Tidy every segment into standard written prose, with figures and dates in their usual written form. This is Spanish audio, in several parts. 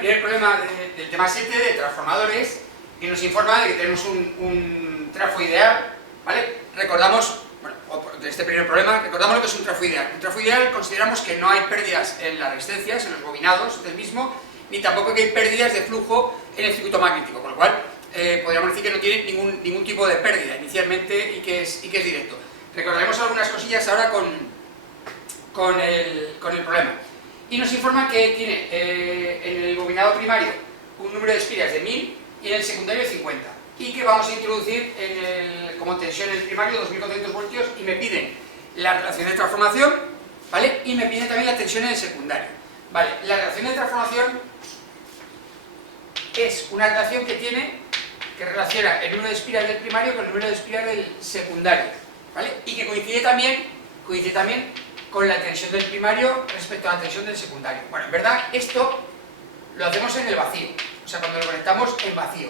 primer problema del tema 7 de transformadores, que nos informa de que tenemos un trafo ideal, ¿vale? Recordamos, bueno, de este primer problema, recordamos lo que es un trafo ideal. Un trafo ideal consideramos que no hay pérdidas en las resistencias, en los bobinados del mismo, ni tampoco que hay pérdidas de flujo en el circuito magnético, con lo cual podríamos decir que no tiene ningún tipo de pérdida inicialmente y que es directo. Recordaremos algunas cosillas ahora con el problema. Y nos informa que tiene en el bobinado primario un número de espiras de 1000 y en el secundario 50. Y que vamos a introducir como tensión en el primario 2400 voltios y me piden la relación de transformación, ¿vale? Y me piden también la tensión en el secundario. Vale, la relación de transformación es una relación que relaciona el número de espiras del primario con el número de espiras del secundario, ¿vale? Y que coincide también con la tensión del primario respecto a la tensión del secundario. Bueno, en verdad esto lo hacemos en el vacío, o sea, cuando lo conectamos en vacío,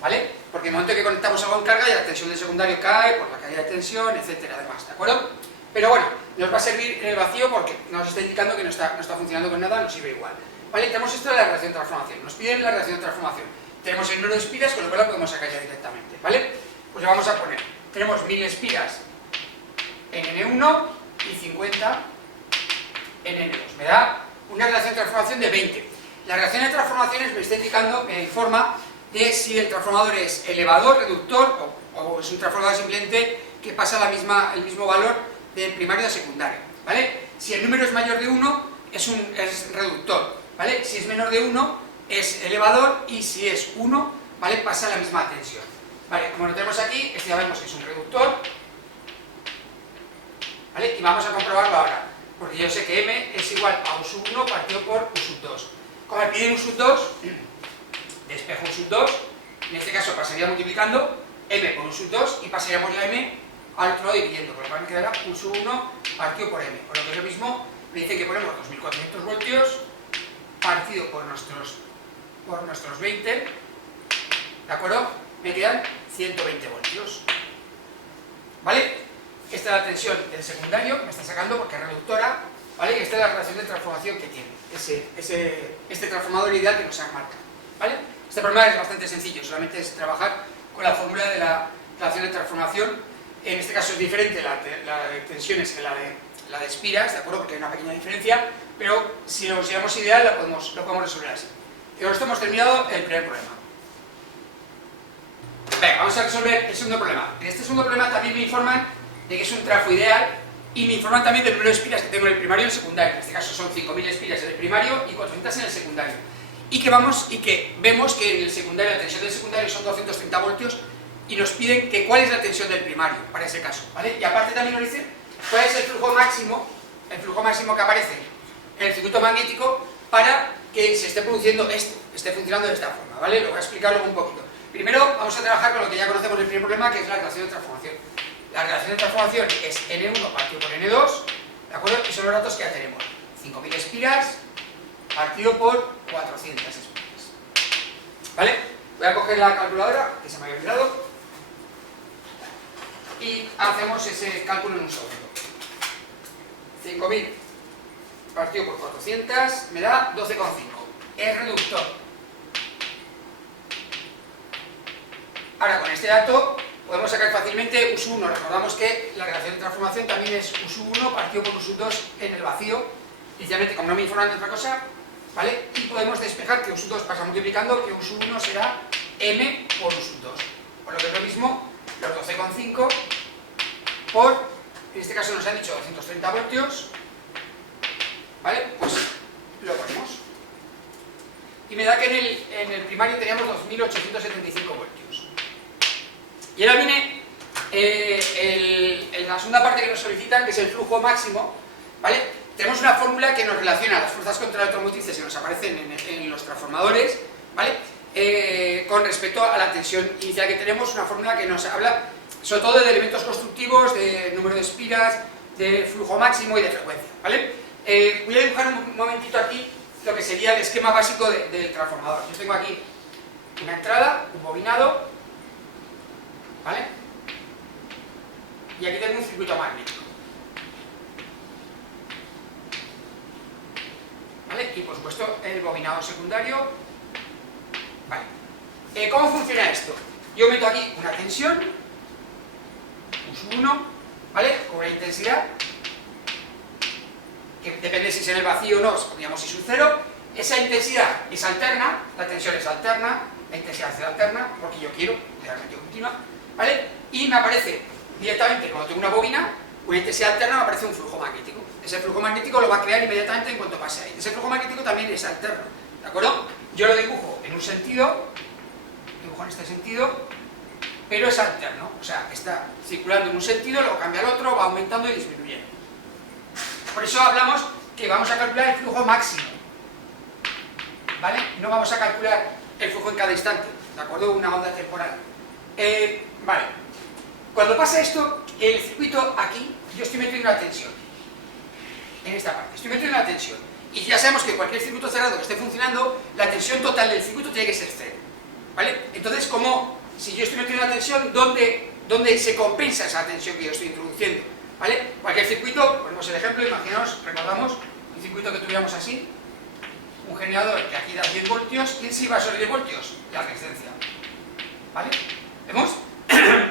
¿vale? Porque en el momento que conectamos algo en carga ya la tensión del secundario cae por la caída de tensión, etcétera, además, ¿de acuerdo? Pero bueno, nos va a servir en el vacío porque nos está indicando que no está funcionando con nada, nos sirve igual. ¿Vale? Tenemos esto de la relación de transformación, nos piden la relación de transformación. Tenemos el número de espiras, con lo cual la podemos sacar ya directamente, ¿vale? Pues le vamos a poner, tenemos 1000 espiras en N1 y 50 en N2. Me da una relación de transformación de 20. La relación de transformaciones me está indicando, me informa de si el transformador es elevador, reductor o es un transformador simplemente que pasa el mismo valor del primario a secundario, ¿vale? Si el número es mayor de 1 es reductor, ¿vale? Si es menor de 1 es elevador y si es 1, ¿vale? Pasa la misma tensión. Vale, como lo tenemos aquí, ya vemos que es un reductor, ¿vale? Y vamos a comprobarlo ahora, porque yo sé que M es igual a U sub 1 partido por U sub 2. Como me piden U sub 2, despejo U sub 2, en este caso pasaría multiplicando M por U sub 2 y pasaríamos la M al otro lado dividiendo, por lo cual me quedará U sub 1 partido por M, por lo que es lo mismo, me dice que ponemos 2400 voltios partido por nuestros 20, ¿de acuerdo? Me quedan 120 voltios, ¿vale? Esta es la tensión del secundario, que me está sacando porque es reductora, ¿vale? Y esta es la relación de transformación que tiene este transformador ideal que nos han marcado, ¿vale? Este problema es bastante sencillo, solamente es trabajar con la fórmula de la relación de transformación. En este caso es diferente la de tensiones que la de espiras, ¿de acuerdo? Porque hay una pequeña diferencia, pero si lo consideramos ideal lo podemos resolver así. Y con esto hemos terminado el primer problema. Venga, vamos a resolver el segundo problema. En este segundo problema también me informan de que es un trafo ideal y me informan también del número de espiras que tengo en el primario y el secundario. En este caso son 5000 espiras en el primario y 400 en el secundario. Y que vemos que en el secundario, la tensión del secundario son 230 voltios y nos piden que cuál es la tensión del primario para ese caso, ¿vale? Y aparte también nos dicen cuál es el flujo máximo que aparece en el circuito magnético para que se esté produciendo esto, esté funcionando de esta forma, ¿vale? Lo voy a explicar luego un poquito. Primero vamos a trabajar con lo que ya conocemos del primer problema, que es la relación de transformación. La relación de transformación es N1 partido por N2, ¿de acuerdo? Y son los datos que ya tenemos. 5000 espiras partido por 400 espiras, ¿vale? Voy a coger la calculadora, que se me había olvidado, y hacemos ese cálculo en un segundo. 5000 partido por 400 me da 12,5. Es reductor. Ahora, con este dato podemos sacar fácilmente U sub 1. Recordamos que la relación de transformación también es U sub 1 partido por U sub 2 en el vacío. Inicialmente, como no me informan de otra cosa, ¿vale? Y podemos despejar que U sub 2 pasa multiplicando, que U sub 1 será M por U sub 2. Por lo que es lo mismo, los 12,5 por, en este caso nos han dicho 230 voltios, ¿vale? Pues lo ponemos. Y me da que en el primario teníamos 2875 voltios. Y ahora viene en la segunda parte que nos solicitan, que es el flujo máximo, ¿vale? Tenemos una fórmula que nos relaciona las fuerzas contraautomotrices que nos aparecen en los transformadores, ¿vale? Con respecto a la tensión inicial que tenemos, una fórmula que nos habla sobre todo de elementos constructivos, de número de espiras, de flujo máximo y de frecuencia, ¿vale? Voy a dibujar un momentito aquí lo que sería el esquema básico del transformador. Yo tengo aquí una entrada, un bobinado, ¿vale? Y aquí tengo un circuito magnético, ¿vale? Y por supuesto el bobinado secundario Vale. ¿Cómo funciona esto? Yo meto aquí una tensión, U1, ¿vale? Con una intensidad, que depende si es en el vacío o no, digamos si es un 0. Esa intensidad es alterna, la tensión es alterna, la intensidad es alterna, porque yo quiero realmente continua, ¿vale? Y me aparece directamente, cuando tengo una bobina, una intensidad alterna, me aparece un flujo magnético. Ese flujo magnético lo va a crear inmediatamente en cuanto pase ahí. Ese flujo magnético también es alterno, ¿de acuerdo? Yo lo dibujo en un sentido, dibujo en este sentido, pero es alterno, o sea, está circulando en un sentido, luego cambia al otro, va aumentando y disminuyendo. Por eso hablamos que vamos a calcular el flujo máximo, ¿vale? No vamos a calcular el flujo en cada instante, ¿de acuerdo? Una onda temporal. Vale. Cuando pasa esto, el circuito aquí, yo estoy metiendo una tensión. En esta parte, estoy metiendo una tensión. Y ya sabemos que cualquier circuito cerrado que esté funcionando, la tensión total del circuito tiene que ser 0. ¿Vale? Entonces, como si yo estoy metiendo una tensión, ¿dónde se compensa esa tensión que yo estoy introduciendo? ¿Vale? Cualquier circuito, ponemos el ejemplo, imaginaos, recordamos un circuito que tuviéramos así, un generador que aquí da 10 voltios, ¿quién se iba a esos 10 voltios? La resistencia. ¿Vale? ¿Vemos?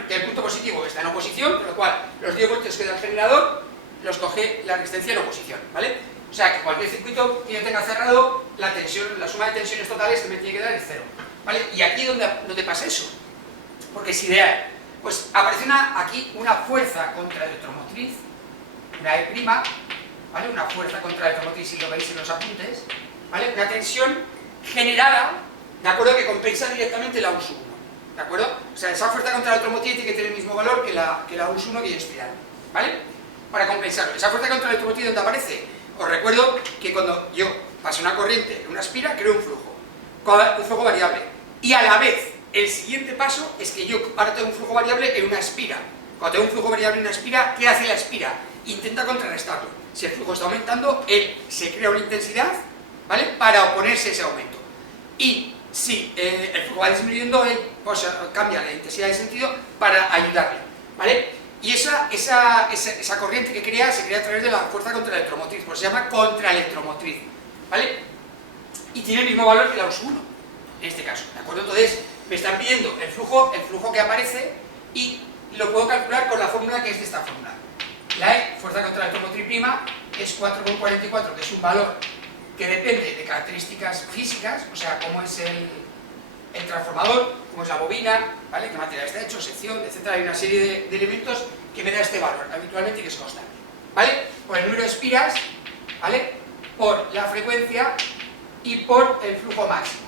Que el punto positivo está en oposición, con lo cual los 10 voltios que da el generador los coge la resistencia en oposición, ¿vale? O sea que cualquier circuito que yo tenga cerrado, la tensión, la suma de tensiones totales que me tiene que dar es 0, ¿vale? ¿Y aquí dónde pasa eso? Porque es ideal. Pues aparece aquí una fuerza contraelectromotriz, una E', ¿vale? Una fuerza contraelectromotriz, si lo veis en los apuntes, ¿vale? Una tensión generada, ¿de acuerdo? Que compensa directamente la U1, ¿de acuerdo? O sea, esa fuerza contraelectromotriz tiene que tener el mismo valor que la U1 que yo estoy dando, ¿vale? Para compensarlo. ¿Esa fuerza contraelectromotriz dónde aparece? Os recuerdo que cuando yo paso una corriente en una espira, creo un flujo variable. Y a la vez, el siguiente paso es que yo ahora tengo un flujo variable en una espira. Cuando tengo un flujo variable en una espira, ¿qué hace la espira? Intenta contrarrestarlo. Si el flujo está aumentando, él se crea una intensidad, ¿vale? Para oponerse a ese aumento. Y si el flujo va disminuyendo, él pues, cambia la intensidad de sentido para ayudarle, ¿vale? Y esa corriente que crea, se crea a través de la fuerza contraelectromotriz, pues se llama contraelectromotriz, ¿vale? Y tiene el mismo valor que la U1, en este caso, ¿de acuerdo? Entonces, me están pidiendo el flujo que aparece y lo puedo calcular con la fórmula que es de esta fórmula. La E, fuerza contraelectromotriz prima, es 4,44, que es un valor que depende de características físicas, o sea, cómo es el transformador, cómo es la bobina, ¿vale? Qué material está hecho, sección, etcétera. Hay una serie de elementos que me da este valor habitualmente y que es constante, ¿vale? Por el número de espiras, ¿vale? Por la frecuencia y por el flujo máximo.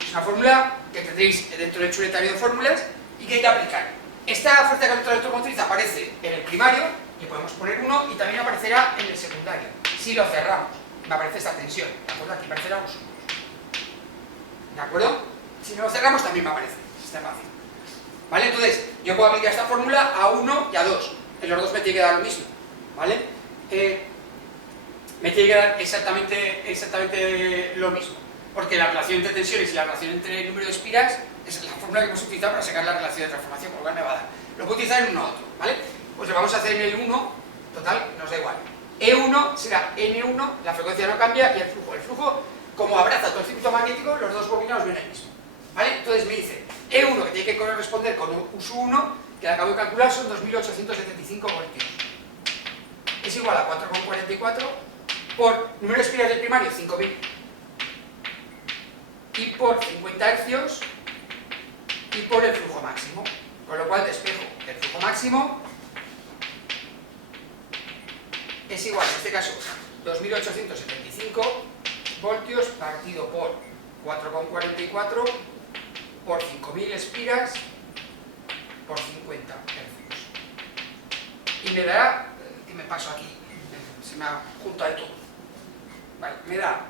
Es una fórmula que tendréis dentro del chuletario de fórmulas y que hay que aplicar. Esta fuerza contraelectromotriz aparece en el primario, le podemos poner 1 y también aparecerá en el secundario. Si lo cerramos, me aparece esta tensión, ¿de acuerdo? Aquí aparecerá un sumos. ¿De acuerdo? Si no lo cerramos también me aparece, está fácil. ¿Vale? Entonces, yo puedo aplicar esta fórmula a 1 y a 2. En los dos me tiene que dar lo mismo, ¿vale? Me tiene que dar exactamente lo mismo. Porque la relación entre tensiones y la relación entre el número de espiras es la fórmula que hemos utilizado para sacar la relación de transformación, por lo cual me va a dar. Lo puedo utilizar en uno a otro, ¿vale? Pues lo vamos a hacer en el 1, total, nos da igual. E1 será N1, la frecuencia no cambia y el flujo, como abraza todo el circuito magnético, los dos bobinados ven el mismo, ¿vale? Entonces me dice, E1 que tiene que corresponder con U1, que acabo de calcular, son 2875 voltios. Es igual a 4,44 por número de espiras del primario, 5000. Y por 50 hercios y por el flujo máximo. Con lo cual despejo el flujo máximo es igual, en este caso, 2875 voltios partido por 4,44 por 5000 espiras por 50 hercios. Y me dará, que me paso aquí, se me ha juntado todo. Vale, me da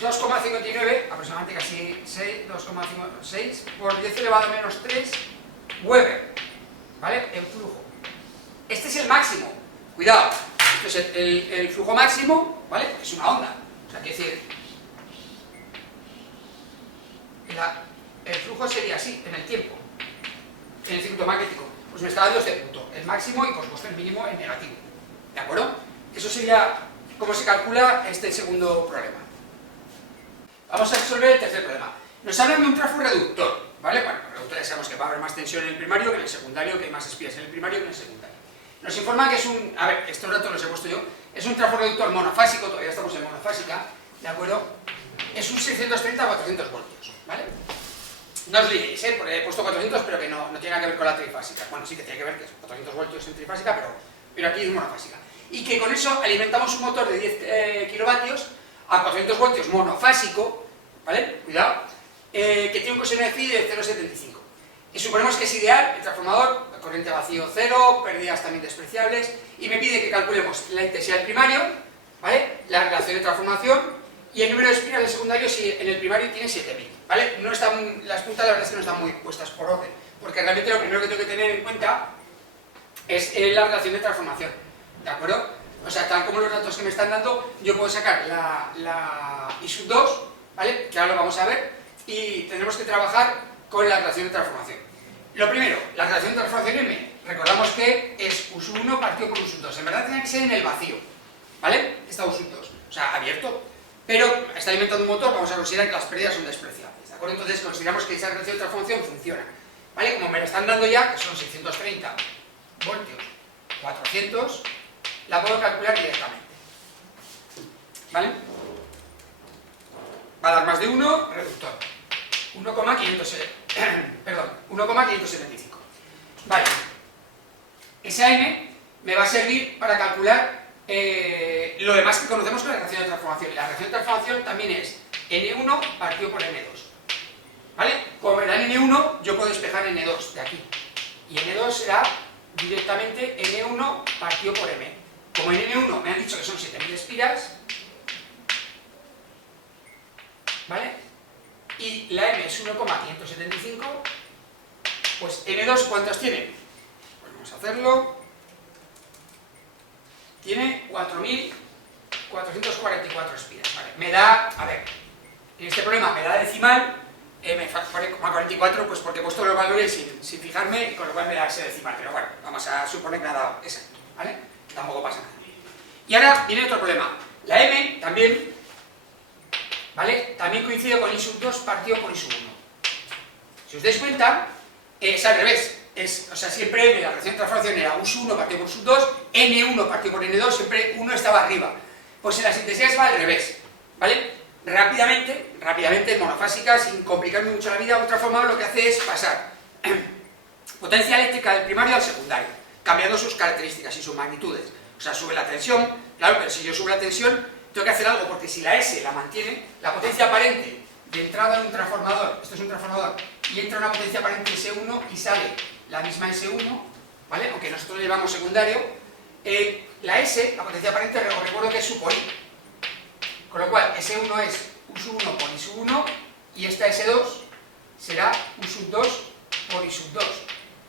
2,59, aproximadamente casi 2,6 por 10 elevado a menos 3 Weber, ¿vale? El flujo. Este es el máximo, cuidado, esto es el flujo máximo, ¿vale? Es una onda, o sea, quiere decir, el flujo sería así, en el tiempo, en el circuito magnético, pues me está dando este punto, el máximo y por supuesto el mínimo en negativo, ¿de acuerdo? Eso sería cómo se calcula este segundo problema. Vamos a resolver el tercer problema. Nos hablan de un trafo reductor, ¿vale? Bueno, el reductor ya sabemos que va a haber más tensión en el primario que en el secundario, que hay más espías en el primario que en el secundario. Nos informa que es un... A ver, estos datos los he puesto yo. Es un trafo reductor monofásico, todavía estamos en monofásica, ¿de acuerdo? Es un 630 a 400 voltios, ¿vale? No os liéis, porque he puesto 400, pero que no tiene nada que ver con la trifásica. Bueno, sí que tiene que ver, que es 400 voltios en trifásica, pero aquí es monofásica. Y que con eso alimentamos un motor de 10 kilovatios a 400 voltios monofásico, ¿vale? Cuidado, que tiene un coseno de phi de 0,75. Y suponemos que es ideal, el transformador, corriente vacío cero, pérdidas también despreciables, y me pide que calculemos la intensidad del primario, ¿vale? La relación de transformación y el número de espiras del secundario si en el primario tiene 7000, ¿vale? No están, las puntas la verdad es que no están muy puestas por orden, porque realmente lo primero que tengo que tener en cuenta es la relación de transformación, ¿de acuerdo? O sea, tal como los datos que me están dando, yo puedo sacar la I sub 2, ¿vale? Que ahora lo vamos a ver, y tendremos que trabajar con la relación de transformación. Lo primero, la relación de transformación M, recordamos que es U sub 1 partido por U sub 2, en verdad tiene que ser en el vacío, ¿vale? Está U sub 2, o sea, abierto, pero está alimentando un motor, vamos a considerar que las pérdidas son despreciables, ¿de acuerdo? Entonces consideramos que esa relación de transformación funciona, ¿vale? Como me la están dando ya, que son 630 voltios, 400, la puedo calcular directamente, ¿vale? Va a dar más de 1, reductor, 1,575. Vale, esa M me va a servir para calcular lo demás que conocemos con la relación de transformación. La relación de transformación también es N1 partido por N2, ¿vale? Como me dan N1, yo puedo despejar N2 de aquí, y N2 será directamente N1 partido por M. Como en N1 me han dicho que son 7000 espiras, ¿vale? Y la M es 1,575, pues N2 ¿cuántas tiene? Pues vamos a hacerlo. Tiene 4444 espiras, ¿vale? Me da, a ver, en este problema me da decimal, me pone 44 pues porque he puesto los valores sin fijarme, y con lo cual me da ese decimal, pero bueno, vamos a suponer que me ha dado exacto, ¿vale? Tampoco pasa nada. Y ahora viene otro problema. La M también, ¿vale? También coincide con I sub 2 partido por I sub 1. Si os dais cuenta, es al revés. O sea, siempre M, la relación de transformación era U sub 1 partido por sub 2, N1 partido por N2, siempre 1 estaba arriba. Pues en las intensidades va al revés, ¿vale? Rápidamente, en monofásica, sin complicarme mucho la vida, un transformador lo que hace es pasar potencia eléctrica del primario al secundario, cambiando sus características y sus magnitudes. O sea, sube la tensión, claro, pero si yo subo la tensión, tengo que hacer algo, porque si la S la mantiene, la potencia aparente de entrada en un transformador, esto es un transformador, y entra una potencia aparente S1 y sale la misma S1, ¿vale? Aunque nosotros le llevamos secundario, la S, la potencia aparente, recuerdo que es sub por I. Con lo cual, S1 es U sub 1 por I sub 1, y esta S2 será U sub 2 por I sub 2.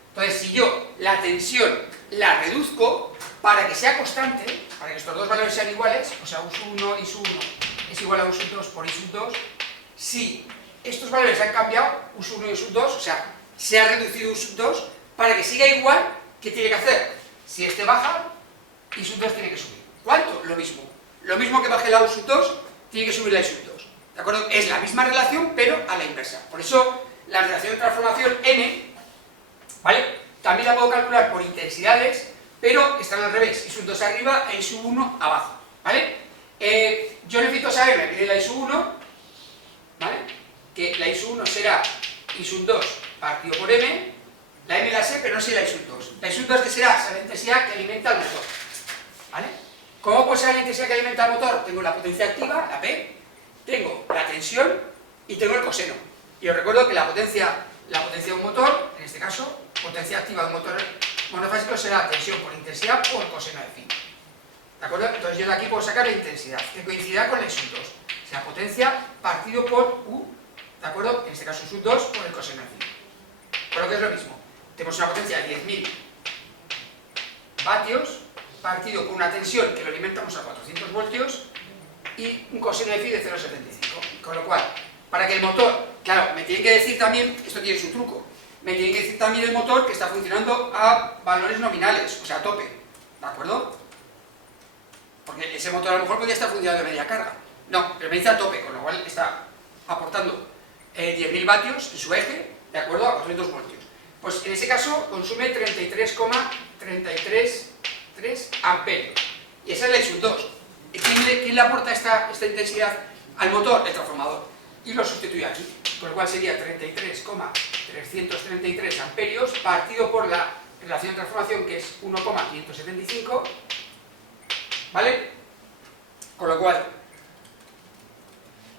Entonces, si yo la tensión la reduzco, para que sea constante, para que estos dos valores sean iguales, o sea, U sub 1 y sub 1 es igual a U sub 2 por I sub 2, si estos valores han cambiado, U sub 1 y U sub 2, o sea, se ha reducido U sub 2, para que siga igual, ¿qué tiene que hacer? Si este baja, I sub 2 tiene que subir. ¿Cuánto? Lo mismo. Lo mismo que baje la U sub 2, tiene que subir la I sub 2. ¿De acuerdo? Es la misma relación, pero a la inversa. Por eso, la relación de transformación N, ¿vale? También la puedo calcular por intensidades, pero están al revés, I sub 2 arriba e I sub 1 abajo, ¿vale? Yo necesito saber, me pide la I sub 1, ¿vale? Que la I sub 1 será I sub 2 partido por M, la M la sé, pero no sé la I sub 2. La I sub 2 que será la intensidad que alimenta el motor, ¿vale? ¿Cómo puede ser la intensidad que alimenta el motor? Tengo la potencia activa, la P, tengo la tensión y tengo el coseno. Y os recuerdo que la potencia de un motor, en este caso, potencia activa de un motor monofásico será tensión por intensidad por coseno de phi. ¿De acuerdo? Entonces yo de aquí puedo sacar la intensidad, que coincidirá con la I sub 2. O sea, potencia partido por U, ¿de acuerdo? En este caso sub 2 por el coseno de phi. Por lo que es lo mismo. Tenemos una potencia de 10.000 vatios partido por una tensión que lo alimentamos a 400 voltios y un coseno de phi de 0,75. Con lo cual, para que el motor, claro, me tiene que decir también, esto tiene su truco, me tiene que decir también el motor que está funcionando a valores nominales, o sea, a tope, ¿de acuerdo? porque ese motor a lo mejor podría estar funcionando de media carga. No, pero me dice a tope, con lo cual está aportando 10.000 vatios en su eje, de acuerdo, a 400 voltios. Pues en ese caso consume 33,333 amperios. Y esa es la ISUN 2. ¿Quién le aporta esta intensidad al motor? El transformador. Y lo sustituye aquí, con lo cual sería 33,333 amperios partido por la relación de transformación, que es 1,575, ¿vale? Con lo cual,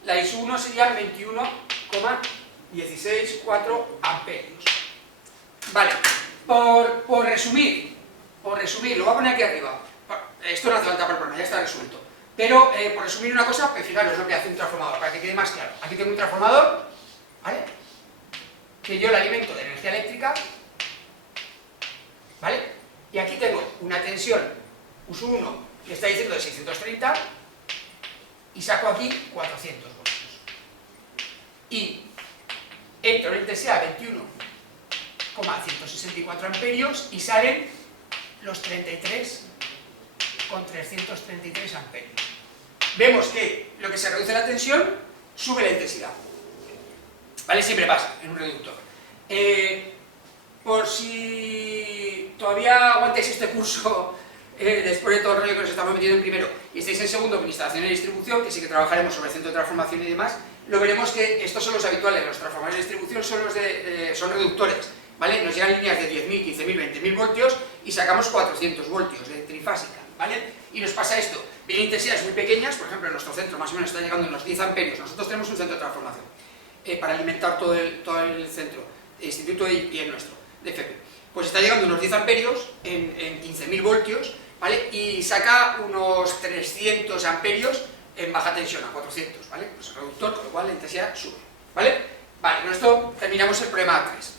la ISU 1 sería 21,164 amperios. Vale, por resumir, lo voy a poner aquí arriba. Esto no hace falta para el programa, ya está resuelto. Pero, por resumir una cosa, pues fijaros lo que hace un transformador, para que quede más claro. Aquí tengo un transformador, ¿vale? Que yo le alimento de energía eléctrica, ¿vale? Y aquí tengo una tensión ISU 1 que está diciendo de 630 y saco aquí 400 voltios. Y entro en intensidad 21,164 amperios y salen los 33,333 amperios. Vemos que lo que se reduce la tensión sube la intensidad, ¿vale? Siempre pasa en un reductor. Por si todavía aguantáis este curso después de todo el rollo que nos estamos metiendo en primero y estáis en segundo con instalación y distribución, que sí que trabajaremos sobre el centro de transformación y demás, lo veremos que estos son los habituales. Los transformadores de distribución son son reductores, ¿vale? Nos llegan líneas de 10.000, 15.000, 20.000 voltios y sacamos 400 voltios de trifásica, ¿vale? Y nos pasa esto, vienen intensidades muy pequeñas, por ejemplo en nuestro centro más o menos está llegando unos 10 amperios, nosotros tenemos un centro de transformación para alimentar todo el centro, el instituto y el nuestro, de FP. Pues está llegando unos 10 amperios en 15.000 voltios, ¿vale? Y saca unos 300 amperios en baja tensión, a 400, ¿vale? Pues el reductor, con lo cual la intensidad sube, ¿vale? Vale, con esto terminamos el problema 3.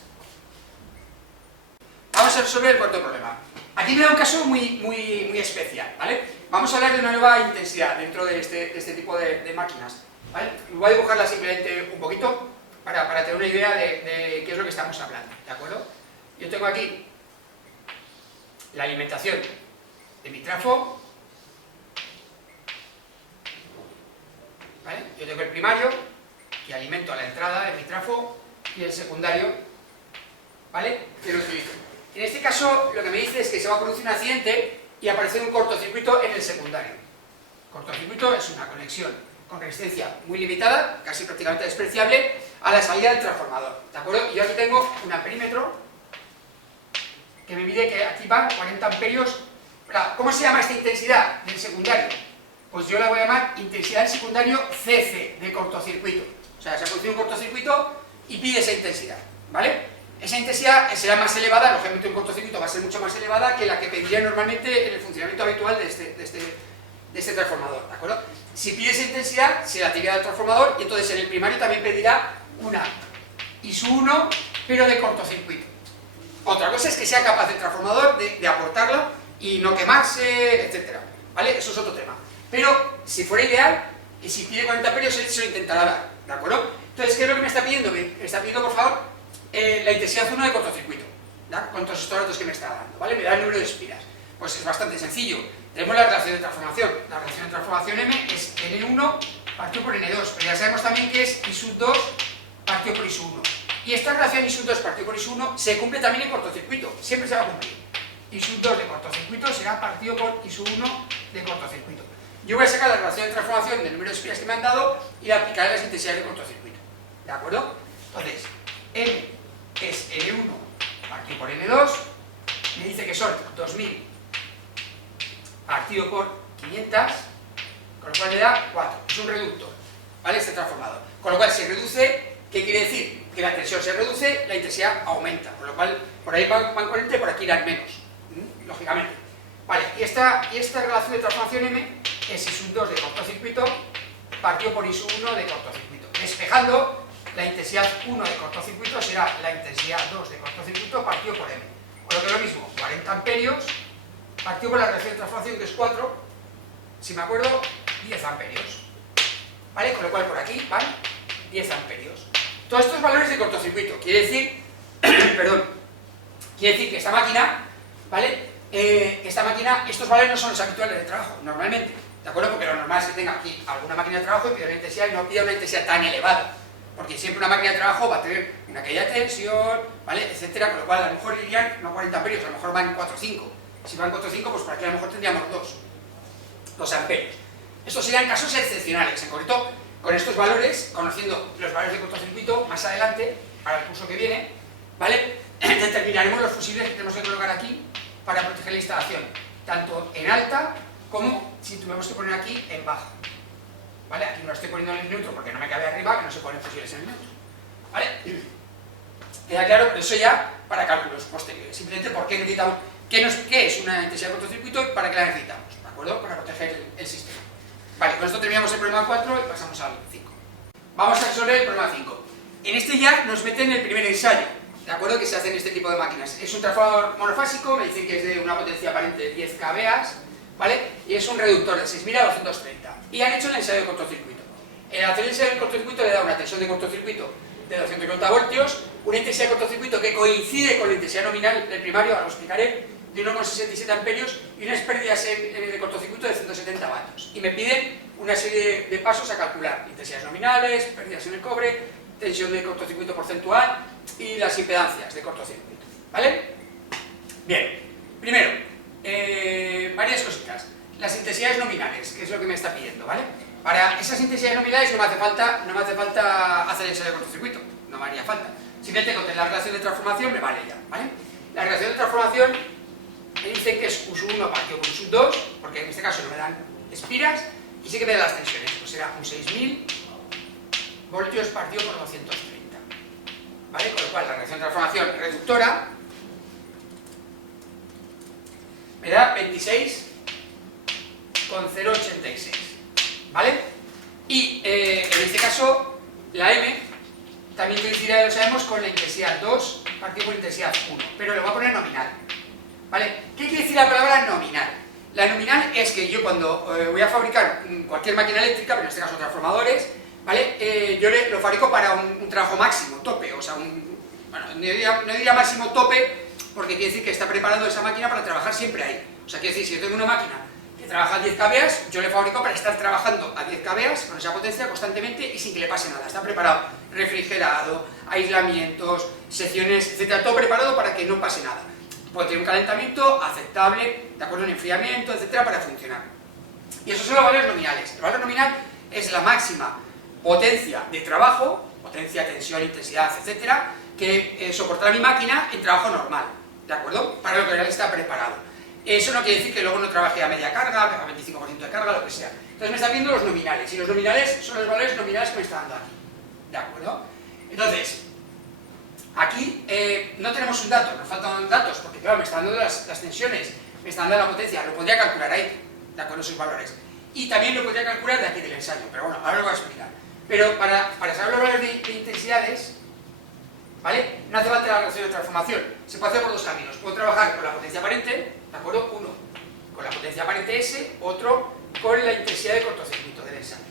Vamos a resolver el cuarto problema. Aquí me da un caso muy especial, ¿vale? Vamos a hablar de una nueva intensidad dentro de este tipo de máquinas, ¿vale? Voy a dibujarla simplemente un poquito para tener una idea de qué es lo que estamos hablando, ¿de acuerdo? Yo tengo aquí la alimentación de mi trafo, ¿vale? Yo tengo el primario, que alimento a la entrada de mi trafo, y el secundario, ¿vale? Que lo utilizo. En este caso, lo que me dice es que se va a producir un accidente y aparece un cortocircuito en el secundario. Cortocircuito es una conexión con resistencia muy limitada, casi prácticamente despreciable, a la salida del transformador, ¿de acuerdo? Y yo aquí tengo un amperímetro que me mide que aquí van 40 amperios. ¿Cómo se llama esta intensidad del secundario? Pues yo la voy a llamar intensidad del secundario CC, de cortocircuito. O sea, se ha producido un cortocircuito y pide esa intensidad, ¿vale? Esa intensidad será más elevada, lógicamente un cortocircuito va a ser mucho más elevada que la que pediría normalmente en el funcionamiento habitual de este transformador, ¿de acuerdo? Si pide esa intensidad, se la tirará al transformador y entonces en el primario también pedirá una ISU 1, pero de cortocircuito. Otra cosa es que sea capaz el transformador de aportarla y no quemarse, etcétera, ¿vale? Eso es otro tema. Pero si fuera ideal, y si pide 40 amperios, él se lo intentará dar, ¿de acuerdo? Entonces, ¿qué es lo que me está pidiendo? Me está pidiendo, por favor, la intensidad 1 de cortocircuito, ¿da? Con todos estos datos que me está dando, ¿vale? Me da el número de espiras. Pues es bastante sencillo. Tenemos la relación de transformación. La relación de transformación M es N1 partido por N2, pero ya sabemos también que es ISU 2 partido por ISU 1. Y esta relación ISU 2 partido por ISU 1 se cumple también en cortocircuito, siempre se va a cumplir. ISU 2 de cortocircuito será partido por ISU 1 de cortocircuito. Yo voy a sacar la relación de transformación del número de espiras que me han dado y la aplicaré a las intensidades de cortocircuito, ¿de acuerdo? Entonces, N es N1 partido por N2, me dice que son 2000 partido por 500, con lo cual le da 4, es un reductor, ¿vale? Este transformador. Con lo cual se reduce, ¿qué quiere decir? Que la tensión se reduce, la intensidad aumenta, con lo cual por ahí van 40 y por aquí irán menos, lógicamente. Vale, y esta relación de transformación M es ISU 2 de cortocircuito partido por ISU 1 de cortocircuito. Despejando, la intensidad 1 de cortocircuito será la intensidad 2 de cortocircuito partido por M. O lo que es lo mismo, 40 amperios partido por la relación de transformación, que es 4, si me acuerdo, 10 amperios. ¿Vale? Con lo cual por aquí van 10 amperios. Todos estos valores de cortocircuito, quiere decir, perdón, quiere decir que esta máquina, ¿vale? esta máquina, estos valores no son los habituales de trabajo, normalmente, ¿de acuerdo? Porque lo normal es que tenga aquí alguna máquina de trabajo y pida una intensidad y no pida una intensidad tan elevada, porque siempre una máquina de trabajo va a tener una caída de tensión, ¿vale? Etcétera, con lo cual a lo mejor irían no 40 amperios, a lo mejor van 4 o 5. Si van 4 o 5, pues por aquí a lo mejor tendríamos 2 amperios. Estos serían casos excepcionales, en concreto, con estos valores, conociendo los valores de cortocircuito, más adelante, para el curso que viene, ¿vale? Determinaremos los fusibles que tenemos que colocar aquí para proteger la instalación, tanto en alta como si tuviéramos que poner aquí en baja. ¿Vale? Aquí no lo estoy poniendo en el neutro porque no me cabe arriba, que no se ponen fusibles en el neutro. ¿Vale? Queda claro, pero eso ya para cálculos posteriores. Simplemente por qué necesitamos, qué es una intensidad de cortocircuito y para qué la necesitamos, ¿de acuerdo? Para proteger el sistema. Vale, con esto terminamos el problema 4 y pasamos al 5. Vamos a resolver el problema 5. En este ya nos meten el primer ensayo, ¿de acuerdo? Que se hace en este tipo de máquinas. Es un transformador monofásico, me dicen que es de una potencia aparente de 10 kVA, ¿vale? Y es un reductor de 6000 a 230. Y han hecho el ensayo de cortocircuito. El hacer el ensayo de cortocircuito le da una tensión de cortocircuito de 250 voltios, una intensidad de cortocircuito que coincide con la intensidad nominal del primario, ahora lo explicaré, de 1,67 amperios y unas pérdidas de cortocircuito de 170 vatios. Y me piden una serie de pasos a calcular: intensidades nominales, pérdidas en el cobre, tensión de cortocircuito porcentual y las impedancias de cortocircuito. ¿Vale? Bien, primero, varias cositas. Las intensidades nominales, que es lo que me está pidiendo, ¿vale? Para esas intensidades nominales no me hace falta hacer el ensayo de cortocircuito, no me haría falta. Simplemente con la relación de transformación me vale ya, ¿vale? La relación de transformación me dicen que es U1 partido por U2, porque en este caso no me dan espiras, y sí que me da las tensiones, pues será un 6000 voltios partido por 230, ¿vale? Con lo cual la relación de transformación reductora me da 26,086, ¿vale? Y en este caso la M también coincidirá, ya lo sabemos, con la intensidad 2 partido por intensidad 1, pero lo voy a poner nominal, ¿vale? ¿Qué quiere decir la palabra nominal? La nominal es que yo cuando voy a fabricar cualquier máquina eléctrica, pero en este caso transformadores, ¿vale? Yo lo fabrico para un trabajo máximo, tope, o sea, bueno, no diría máximo tope, porque quiere decir que está preparando esa máquina para trabajar siempre ahí. O sea, quiere decir, si yo tengo una máquina que trabaja a 10 kVA, yo le fabrico para estar trabajando a 10 kVA con esa potencia constantemente y sin que le pase nada. Está preparado, refrigerado, aislamientos, secciones, etcétera, todo preparado para que no pase nada. Puede tener un calentamiento aceptable, de acuerdo, un enfriamiento, etcétera, para funcionar. Y esos son los valores nominales. El valor nominal es la máxima potencia de trabajo, potencia, tensión, intensidad, etcétera, que soportará mi máquina en trabajo normal, ¿de acuerdo? Para lo que ya está preparado. Eso no quiere decir que luego no trabaje a media carga, a 25% de carga, lo que sea. Entonces me está viendo los nominales, y los nominales son los valores nominales que me está dando aquí, ¿de acuerdo? Entonces, aquí no tenemos un dato, nos faltan datos, porque claro, me están dando las tensiones, me están dando la potencia, lo podría calcular ahí, ¿de acuerdo? Esos valores. Y también lo podría calcular de aquí del ensayo, pero bueno, ahora lo voy a explicar. Pero para saber los valores de intensidades, ¿vale? No hace falta la relación de transformación, se puede hacer por dos caminos. Puedo trabajar con la potencia aparente, ¿de acuerdo? Uno con la potencia aparente S, otro con la intensidad de cortocircuito del ensayo,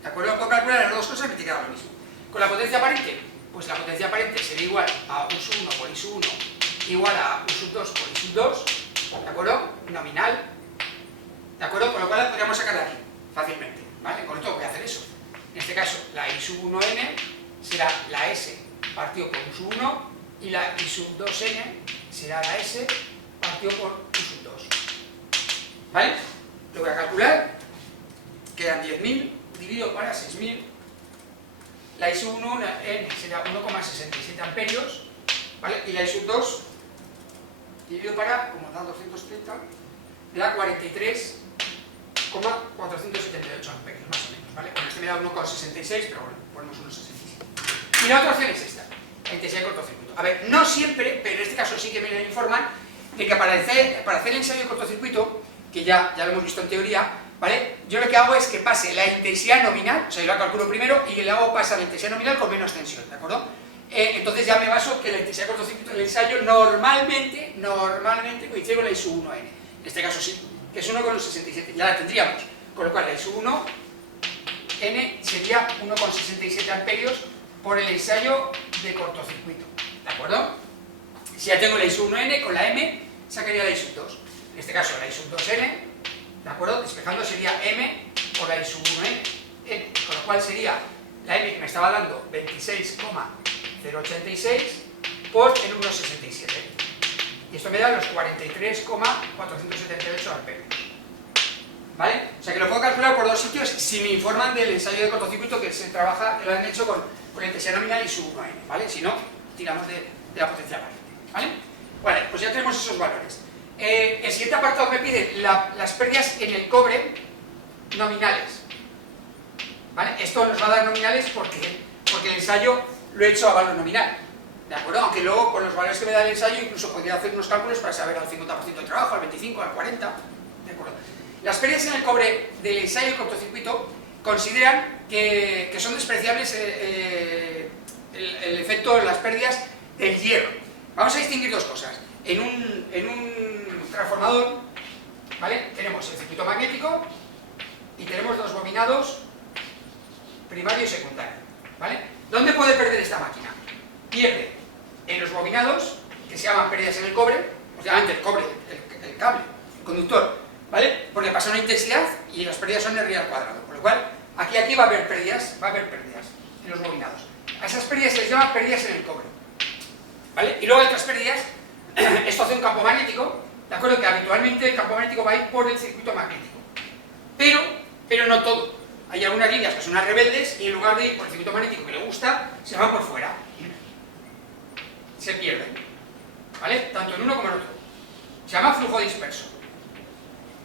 ¿de acuerdo? Puedo calcular las dos cosas y me queda lo mismo. Con la potencia aparente, pues la potencia aparente sería igual a U1 por I1 igual a U2 por I2, ¿de acuerdo? Nominal, ¿de acuerdo? Con lo cual podríamos sacar de aquí fácilmente, ¿vale? Con esto voy a hacer eso. En este caso, la I1N será la S partido por U1 y la I2N será la S partido por U2. ¿Vale? Lo voy a calcular. Quedan 10.000 dividido para 6.000. La I1N será 1,67 amperios, ¿vale? Y la I2 dividido para, como dan 230, me da 43,478 amperios, más o menos, ¿vale? Con este me da 1,66, pero bueno, ponemos 1,66. Y la otra opción es esta, la intensidad de cortocircuito. A ver, no siempre, pero en este caso sí que me informan de que para hacer el ensayo de cortocircuito, que ya lo hemos visto en teoría, ¿vale? Yo lo que hago es que pase la intensidad nominal, o sea, yo la calculo primero y le hago pasar la intensidad nominal con menos tensión, ¿de acuerdo? Entonces ya me baso que la intensidad de cortocircuito del ensayo normalmente coincide con la I1N. En este caso sí, que es 1,67, ya la tendríamos. Con lo cual la I1N sería 1,67 amperios por el ensayo de cortocircuito, ¿de acuerdo? Si ya tengo la I1N, con la M sacaría la I2. en este caso la I sub 2n, ¿de acuerdo? Despejando sería m por la I sub 1n, con lo cual sería la m que me estaba dando 26,086 por el 1,67. Y esto me da los 43,478 amperes. ¿Vale? O sea que lo puedo calcular por dos sitios si me informan del ensayo de cortocircuito que se trabaja, que lo han hecho con la intensidad nominal y sub 1n, ¿vale? Si no, tiramos de la potencia aparente, ¿vale? Vale, pues ya tenemos esos valores. El siguiente apartado me pide las pérdidas en el cobre nominales, ¿vale? Esto nos va a dar nominales porque el ensayo lo he hecho a valor nominal, ¿de acuerdo? Aunque luego con los valores que me da el ensayo incluso podría hacer unos cálculos para saber al 50% del trabajo, al 25%, al 40%, ¿de acuerdo? Las pérdidas en el cobre del ensayo de cortocircuito consideran que son despreciables el efecto de las pérdidas del hierro. Vamos a distinguir dos cosas. En un transformador, ¿vale? Tenemos el circuito magnético y tenemos dos bobinados primario y secundario, ¿vale? ¿Dónde puede perder esta máquina? Pierde en los bobinados, que se llaman pérdidas en el cobre, obviamente el cobre, el cable, el conductor, ¿vale? Porque pasa una intensidad y las pérdidas son R al cuadrado, con lo cual aquí va a haber pérdidas en los bobinados. A esas pérdidas se les llama pérdidas en el cobre, ¿vale? Y luego hay otras pérdidas, esto hace un campo magnético, ¿de acuerdo? Que habitualmente el campo magnético va a ir por el circuito magnético, pero no todo. Hay algunas líneas que son las rebeldes y en lugar de ir por el circuito magnético que le gusta, se van por fuera, se pierden, ¿vale? Tanto en uno como en otro. Se llama flujo disperso.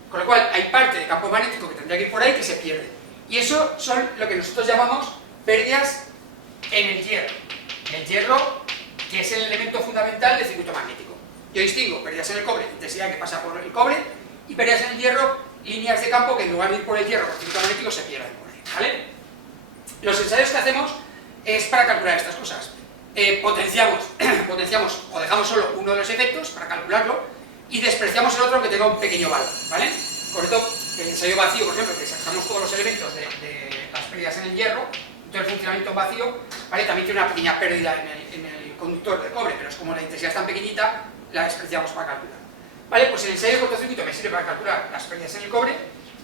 Con lo cual hay parte del campo magnético que tendría que ir por ahí que se pierde. Y eso son lo que nosotros llamamos pérdidas en el hierro. El hierro, que es el elemento fundamental del circuito magnético. Yo distingo pérdidas en el cobre, intensidad que pasa por el cobre, y pérdidas en el hierro, líneas de campo que en lugar de ir por el hierro por el circuito magnético se pierden por ahí, ¿vale? Los ensayos que hacemos es para calcular estas cosas. Potenciamos o dejamos solo uno de los efectos para calcularlo y despreciamos el otro que tenga un pequeño valor, ¿vale? Con esto, el ensayo vacío, por ejemplo, que sacamos todos los elementos de las pérdidas en el hierro, entonces el funcionamiento vacío, ¿vale? También tiene una pequeña pérdida en el conductor de cobre, pero es como la intensidad es tan pequeñita, la despreciamos para calcular. ¿Vale? Pues el ensayo de cortocircuito me sirve para calcular las pérdidas en el cobre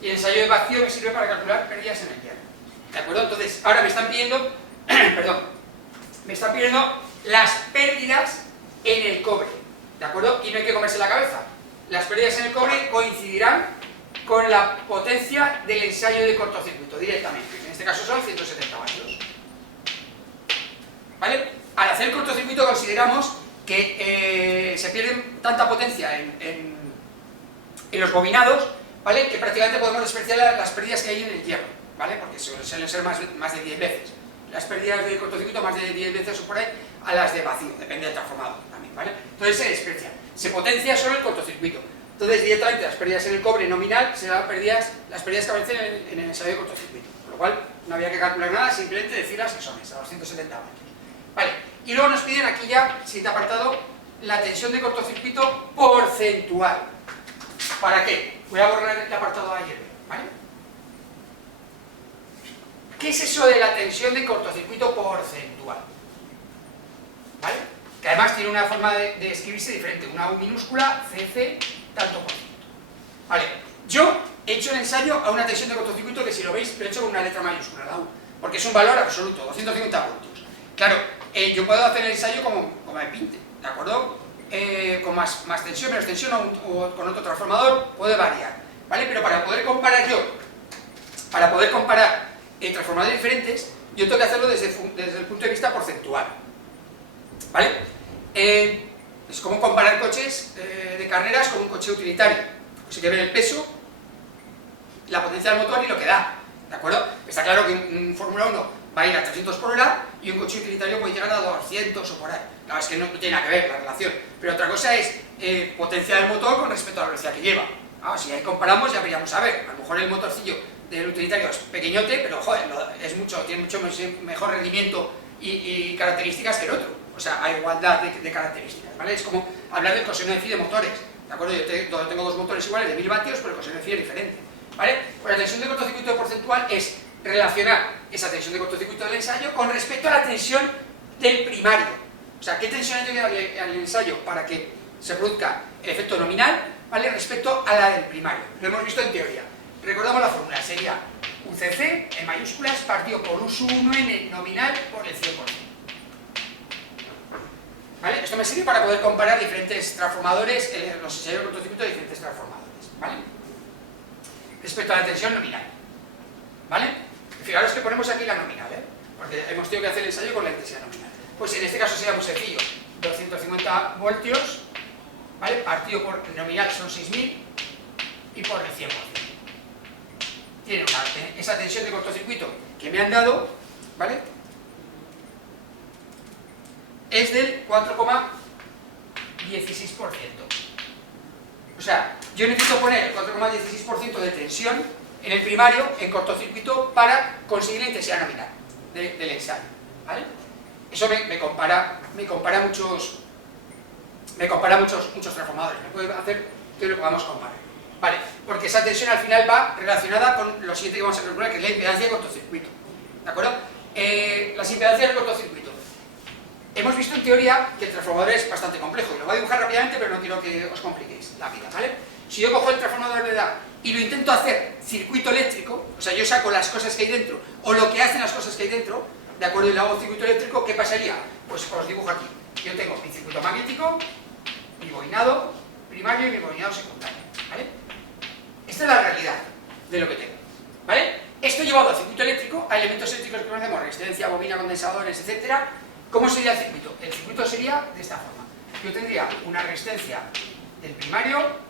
y el ensayo de vacío me sirve para calcular pérdidas en el hierro. ¿De acuerdo? Entonces, ahora me están pidiendo, me están pidiendo las pérdidas en el cobre, ¿de acuerdo? Y no hay que comerse la cabeza. Las pérdidas en el cobre coincidirán con la potencia del ensayo de cortocircuito directamente. En este caso son 170 vatios. ¿Vale? Al hacer el cortocircuito consideramos que se pierde tanta potencia en los bobinados, ¿vale? Que prácticamente podemos despreciar las pérdidas que hay en el hierro, ¿vale? Porque suelen ser más de 10 veces. Las pérdidas de cortocircuito más de 10 veces o por ahí a las de vacío, depende del transformador también, ¿vale? Entonces se desprecia, se potencia solo el cortocircuito. Entonces directamente las pérdidas en el cobre nominal serán las pérdidas que aparecen en el ensayo de cortocircuito, con lo cual no había que calcular nada, simplemente decirlas que son esas, a los 170 vatios. Vale, y luego nos piden aquí ya, siguiente apartado, la tensión de cortocircuito porcentual. ¿Para qué? Voy a borrar el apartado de ayer, ¿vale? ¿Qué es eso de la tensión de cortocircuito porcentual? ¿Vale? Que además tiene una forma de escribirse diferente, una U minúscula, CC, tanto por ciento. Vale, yo he hecho el ensayo a una tensión de cortocircuito que si lo veis lo he hecho con una letra mayúscula, la U, porque es un valor absoluto, 250 voltios. Claro, yo puedo hacer el ensayo como me pinte, ¿de acuerdo? Con más tensión, menos tensión o con otro transformador puede variar, ¿vale? Pero para poder comparar transformadores diferentes, yo tengo que hacerlo desde el punto de vista porcentual, ¿vale? Es como comparar coches de carreras con un coche utilitario. Pues hay que ver el peso, la potencia del motor y lo que da, ¿de acuerdo? Está claro que un Fórmula 1 va a ir a 300 por hora y un coche utilitario puede llegar a 200 o por ahí. Claro, es que no tiene nada que ver la relación. Pero otra cosa es potencia del motor con respecto a la velocidad que lleva. Si ahí comparamos ya veríamos a ver. A lo mejor el motorcillo del utilitario es pequeñote, pero joder, tiene mucho mejor rendimiento y características que el otro. O sea, hay igualdad de características, ¿vale? Es como hablar del coseno de phi de motores, ¿de acuerdo? Yo tengo dos motores iguales de 1000 vatios, pero el coseno de phi es diferente, ¿vale? Pues la tensión de cortocircuito porcentual es relacionar esa tensión de cortocircuito del ensayo con respecto a la tensión del primario. O sea, ¿qué tensión hay que darle al ensayo para que se produzca el efecto nominal, ¿vale? Respecto a la del primario. Lo hemos visto en teoría. Recordamos la fórmula, sería UCC en mayúsculas partido por U sub 1n nominal por el 100%. ¿Vale? Esto me sirve para poder comparar diferentes transformadores, los ensayos de cortocircuito de diferentes transformadores. ¿Vale? Respecto a la tensión nominal. ¿Vale? Fijaros que ponemos aquí la nominal, porque hemos tenido que hacer el ensayo con la intensidad nominal. Pues en este caso sería muy sencillo, 250 voltios, ¿vale? Partido por nominal son 6000 y por el 100%. Tiene esa tensión de cortocircuito que me han dado, ¿vale? Es del 4,16%. O sea, yo necesito poner el 4,16% de tensión en el primario, en cortocircuito, para conseguir la intensidad nominal del ensayo, ¿vale? Eso me compara muchos transformadores, me puede hacer que lo podamos comparar, ¿vale? Porque esa tensión al final va relacionada con lo siguiente que vamos a calcular, que es la impedancia de cortocircuito, ¿de acuerdo? Las impedancias del cortocircuito. Hemos visto en teoría que el transformador es bastante complejo, y lo voy a dibujar rápidamente, pero no quiero que os compliquéis la vida, ¿vale? Si yo cojo el transformador de edad y lo intento hacer circuito eléctrico, o sea, yo saco las cosas que hay dentro, o lo que hacen las cosas que hay dentro, ¿de acuerdo? Y le hago circuito eléctrico, ¿qué pasaría? Pues os dibujo aquí. Yo tengo mi circuito magnético, mi bobinado primario y mi bobinado secundario, ¿vale? Esta es la realidad de lo que tengo, ¿vale? Esto llevado al circuito eléctrico, a elementos eléctricos que conocemos, resistencia, bobina, condensadores, etcétera. ¿Cómo sería el circuito? El circuito sería de esta forma. Yo tendría una resistencia del primario,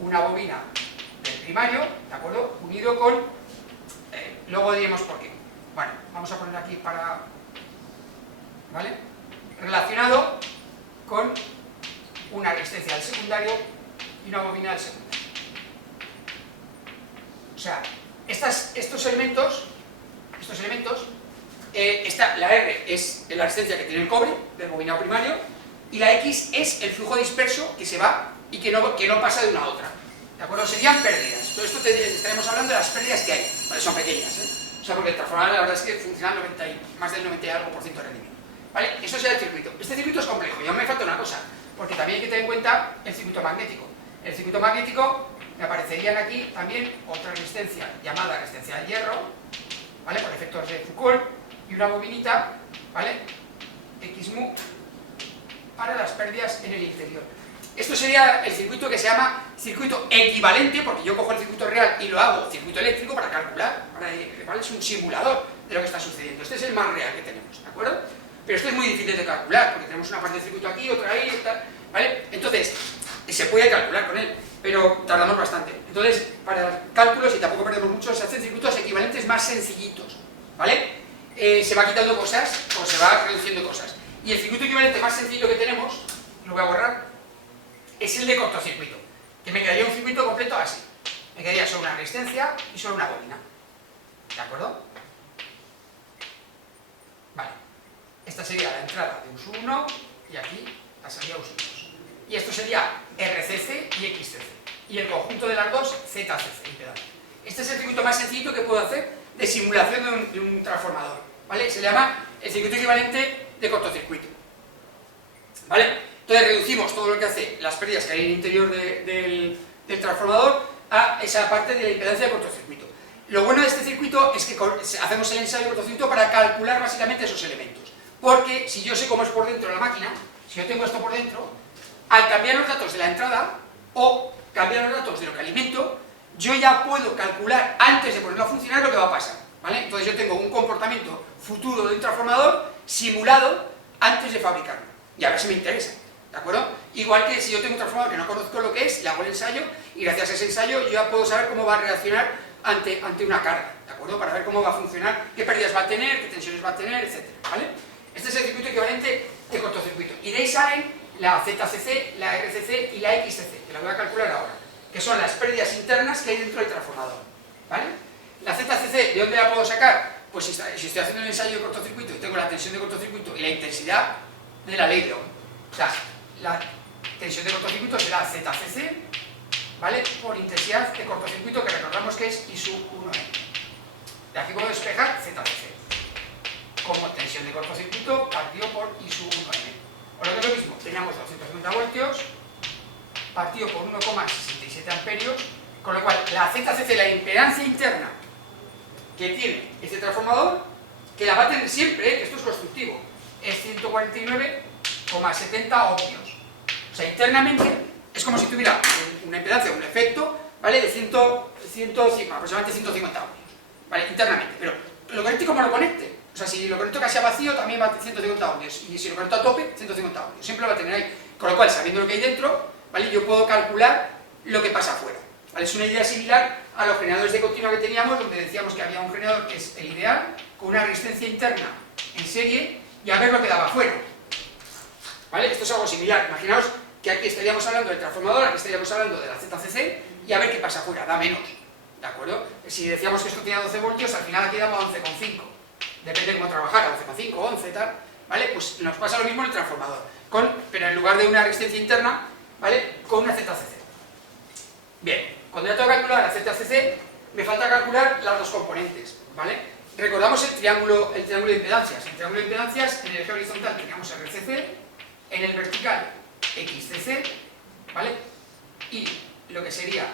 una bobina del primario, ¿de acuerdo? Unido con... luego diremos por qué. Bueno, vamos a poner aquí para... ¿vale? Relacionado con una resistencia del secundario y una bobina del secundario. O sea, estos elementos, la R es la resistencia que tiene el cobre del bobinado primario y la X es el flujo disperso que se va y que no pasa de una a otra. ¿De acuerdo? Serían pérdidas. Todo esto estaremos hablando de las pérdidas que hay. Vale, son pequeñas, O sea, porque el transformador la verdad es que funciona más del 90 y algo por ciento de rendimiento. ¿Vale? Eso será el circuito. Este circuito es complejo y aún me falta una cosa, porque también hay que tener en cuenta el circuito magnético. El circuito magnético me aparecerían aquí también otra resistencia llamada resistencia de hierro, ¿vale? Por efectos de Foucault, y una bobinita, ¿vale? X mu para las pérdidas en el interior. Esto sería el circuito que se llama circuito equivalente, porque yo cojo el circuito real y lo hago circuito eléctrico para calcular, ¿vale? Es un simulador de lo que está sucediendo. Este es el más real que tenemos, ¿de acuerdo? Pero esto es muy difícil de calcular, porque tenemos una parte del circuito aquí, otra ahí, tal, ¿vale? Entonces, se puede calcular con él, pero tardamos bastante. Entonces, para cálculos, y tampoco perdemos mucho, se hacen circuitos equivalentes más sencillitos, ¿vale? Se va quitando cosas, o se va reduciendo cosas. Y el circuito equivalente más sencillo que tenemos, lo voy a borrar, es el de cortocircuito, que me quedaría un circuito completo así. Me quedaría solo una resistencia y solo una bobina. ¿De acuerdo? Vale. Esta sería la entrada de uso 1 y aquí la salida uso 2. Y esto sería RCC y XCC. Y el conjunto de las dos, ZCC, impedancia. Este es el circuito más sencillo que puedo hacer de simulación de un transformador, ¿vale? Se le llama el circuito equivalente de cortocircuito, ¿vale? Entonces reducimos todo lo que hace las pérdidas que hay en el interior del transformador a esa parte de la impedancia de cortocircuito. Lo bueno de este circuito es que hacemos el ensayo de cortocircuito para calcular básicamente esos elementos, porque si yo sé cómo es por dentro la máquina, si yo tengo esto por dentro, al cambiar los datos de la entrada o cambiar los datos de lo que alimento, yo ya puedo calcular antes de ponerlo a funcionar lo que va a pasar, ¿vale? Entonces yo tengo un comportamiento futuro de un transformador simulado antes de fabricarlo, y a ver si me interesa, ¿de acuerdo? Igual que si yo tengo un transformador que no conozco lo que es, le hago el ensayo y gracias a ese ensayo yo ya puedo saber cómo va a reaccionar ante una carga, ¿de acuerdo? Para ver cómo va a funcionar, qué pérdidas va a tener, qué tensiones va a tener, etc. ¿Vale? Este es el circuito equivalente de cortocircuito. Y de ahí salen la ZCC, la RCC y la XCC, que la voy a calcular ahora, que son las pérdidas internas que hay dentro del transformador, ¿vale? La ZCC, ¿de dónde la puedo sacar? Pues si estoy haciendo un ensayo de cortocircuito y tengo la tensión de cortocircuito y la intensidad de la ley de Ohm. O sea, la tensión de cortocircuito será ZCC, ¿vale? Por intensidad de cortocircuito, que recordamos que es I sub 1n. De aquí puedo despejar ZCC como tensión de cortocircuito partido por I sub 1n. O lo que es lo mismo, teníamos 250 voltios partido por 1,67 67 amperios, con lo cual la ZCC, la impedancia interna que tiene este transformador, que la va a tener siempre, que esto es constructivo, es 149,70 ohmios. O sea, internamente es como si tuviera una impedancia, un efecto, ¿vale? De aproximadamente 150 ohmios, ¿vale? Internamente. Pero lo conecte como lo conecte. O sea, si lo conecto casi a vacío, también va a 150 ohmios. Y si lo conecto a tope, 150 ohmios. Siempre lo va a tener ahí. Con lo cual, sabiendo lo que hay dentro, ¿vale? Yo puedo calcular lo que pasa afuera. ¿Vale? Es una idea similar a los generadores de continua que teníamos, donde decíamos que había un generador que es el ideal, con una resistencia interna en serie, y a ver lo que daba afuera. ¿Vale? Esto es algo similar. Imaginaos que aquí estaríamos hablando del transformador, aquí estaríamos hablando de la ZCC, y a ver qué pasa afuera, da menos. ¿De acuerdo? Si decíamos que esto tenía 12 voltios, al final aquí daba 11,5. Depende de cómo trabajara, 11,5, 11, tal. ¿Vale? Pues nos pasa lo mismo en el transformador. Pero en lugar de una resistencia interna, ¿vale? Con una ZCC. Bien, cuando ya tengo calculado la ZCC, me falta calcular las dos componentes, ¿vale? Recordamos el triángulo de impedancias. En el triángulo de impedancias, en el eje horizontal teníamos RCC, en el vertical XCC, ¿vale? Y lo que sería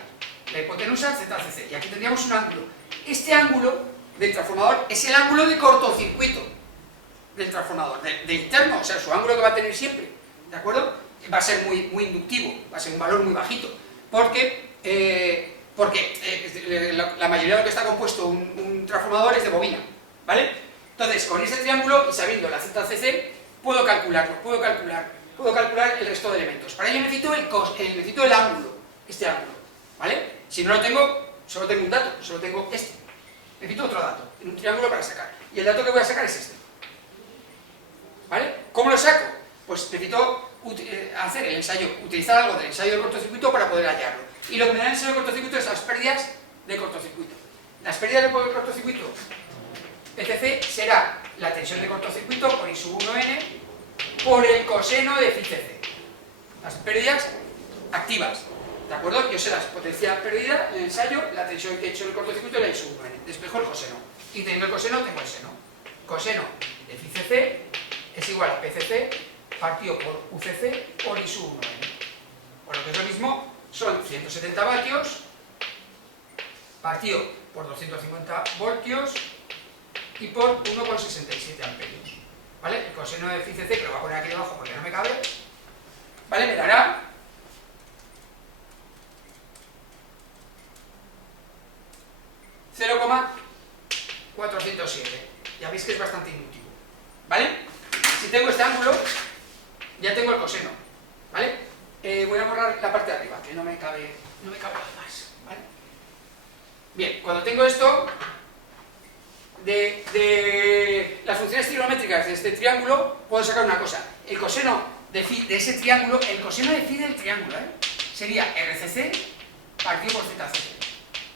la hipotenusa ZCC. Y aquí tendríamos un ángulo. Este ángulo del transformador es el ángulo de cortocircuito del transformador, de interno, o sea, su ángulo que va a tener siempre, ¿de acuerdo? Va a ser muy inductivo, va a ser un valor muy bajito, porque la mayoría de lo que está compuesto un transformador es de bobina, ¿vale? Entonces, con ese triángulo y sabiendo la ZCC, puedo calcularlo, puedo calcular el resto de elementos. Para ello necesito el ángulo, este ángulo, ¿vale? Si no lo tengo, solo tengo un dato, solo tengo este. Necesito otro dato, en un triángulo para sacar. Y el dato que voy a sacar es este. ¿Vale? ¿Cómo lo saco? Pues necesito hacer el ensayo, utilizar algo del ensayo de cortocircuito para poder hallarlo. Y lo que me da el ensayo de cortocircuito es las pérdidas de cortocircuito. Las pérdidas de cortocircuito PCC será la tensión de cortocircuito por I sub 1n por el coseno de phi CC. Las pérdidas activas. ¿De acuerdo? Yo sé la potencia perdida en el ensayo, la tensión que he hecho en el cortocircuito y la I sub 1n. Despejo el coseno. Y teniendo el coseno, tengo el seno. Coseno de phi CC es igual a PCC partido por UCC por I sub 1n. Por lo que es lo mismo, son 170 vatios partido por 250 voltios y por 1,67 amperios. ¿Vale? El coseno de phi CC, que lo voy a poner aquí debajo porque no me cabe, ¿vale? Me dará 0,407. Ya veis que es bastante inductivo, ¿vale? Si tengo este ángulo, ya tengo el coseno, ¿vale? Voy a borrar la parte de arriba, que no me cabe más, ¿vale? Bien, cuando tengo esto, de las funciones trigonométricas de este triángulo, puedo sacar una cosa. El coseno de phi de ese triángulo, el coseno de phi del triángulo, sería RCC partido por ZCC.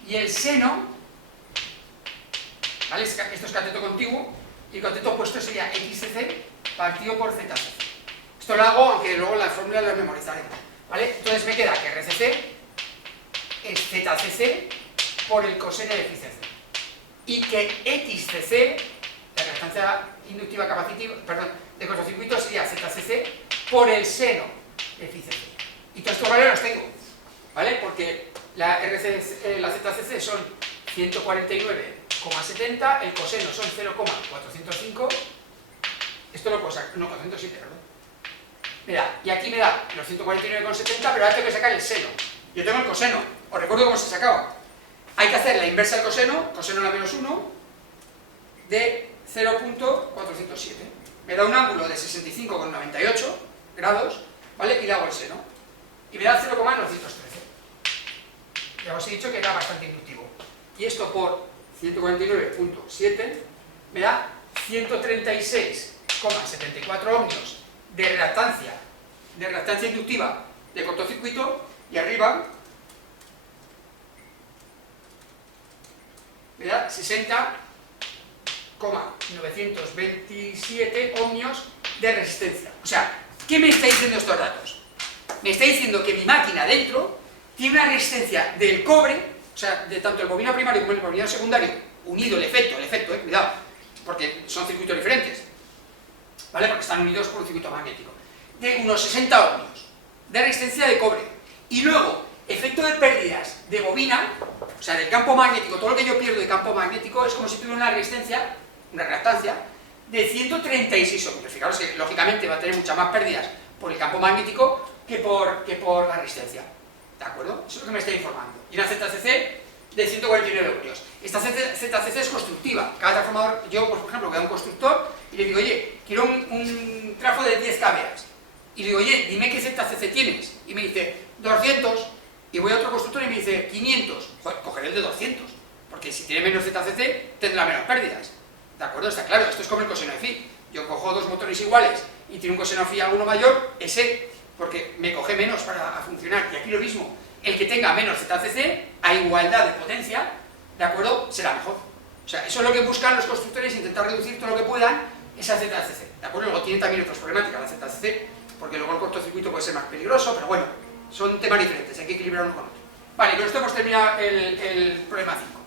Y el seno, ¿vale? Esto es cateto contiguo, y el cateto opuesto sería XCC partido por ZCC. Esto lo hago, aunque luego las fórmulas las memorizaré, ¿vale? Entonces me queda que RCC es ZCC por el coseno de phi CC. Y que XCC, la reactancia inductiva capacitiva, perdón, de cortocircuito sería ZCC por el seno de phi CC. Y todos estos valores los tengo, ¿vale? Porque la ZCC son 149,70, el coseno son 0,405, esto lo puedo sacar, no, 407, perdón. Mira, y aquí me da los 149,70, pero ahora tengo que sacar el seno. Yo tengo el coseno, os recuerdo cómo se sacaba. Hay que hacer la inversa del coseno, coseno a la menos 1, de 0,407. Me da un ángulo de 65,98 grados, ¿vale? Y le hago el seno. Y me da 0,913. Ya os he dicho que era bastante inductivo. Y esto por 149,7 me da 136,74 ohmios de reactancia inductiva de cortocircuito, y arriba me da 60,927 ohmios de resistencia. O sea, ¿qué me está diciendo estos datos? Me está diciendo que mi máquina dentro tiene una resistencia del cobre, o sea, de tanto el bobino primario como el bobino secundario, unido el efecto, cuidado, porque son circuitos diferentes, ¿vale? Porque están unidos por un circuito magnético, de unos 60 ohmios de resistencia de cobre. Y luego, efecto de pérdidas de bobina, o sea, del campo magnético, todo lo que yo pierdo de campo magnético es como si tuviera una resistencia, una reactancia, de 136 ohmios. Fijaros que, lógicamente, va a tener muchas más pérdidas por el campo magnético que por la resistencia. ¿De acuerdo? Eso es lo que me está informando. Y una ZCC de 149 ohmios. Esta ZCC es constructiva. Cada transformador, yo, pues, por ejemplo, voy a un constructor y le digo, oye, quiero un trafo de 10 kVA. Y le digo, oye, dime qué ZCC tienes. Y me dice, 200. Y voy a otro constructor y me dice, 500. Joder, cogeré el de 200. Porque si tiene menos ZCC, tendrá menos pérdidas. ¿De acuerdo? Está claro. Esto es como el coseno de phi. Yo cojo dos motores iguales y tiene un coseno de phi alguno mayor, ese, porque me coge menos para funcionar. Y aquí lo mismo. El que tenga menos ZCC, a igualdad de potencia, ¿de acuerdo?, será mejor. O sea, eso es lo que buscan los constructores, intentar reducir todo lo que puedan esa ZCC, ¿de acuerdo? Luego tienen también otras problemáticas la ZCC, porque luego el cortocircuito puede ser más peligroso, pero bueno, son temas diferentes, hay que equilibrar uno con otro. Vale, con esto hemos terminado el problema 5.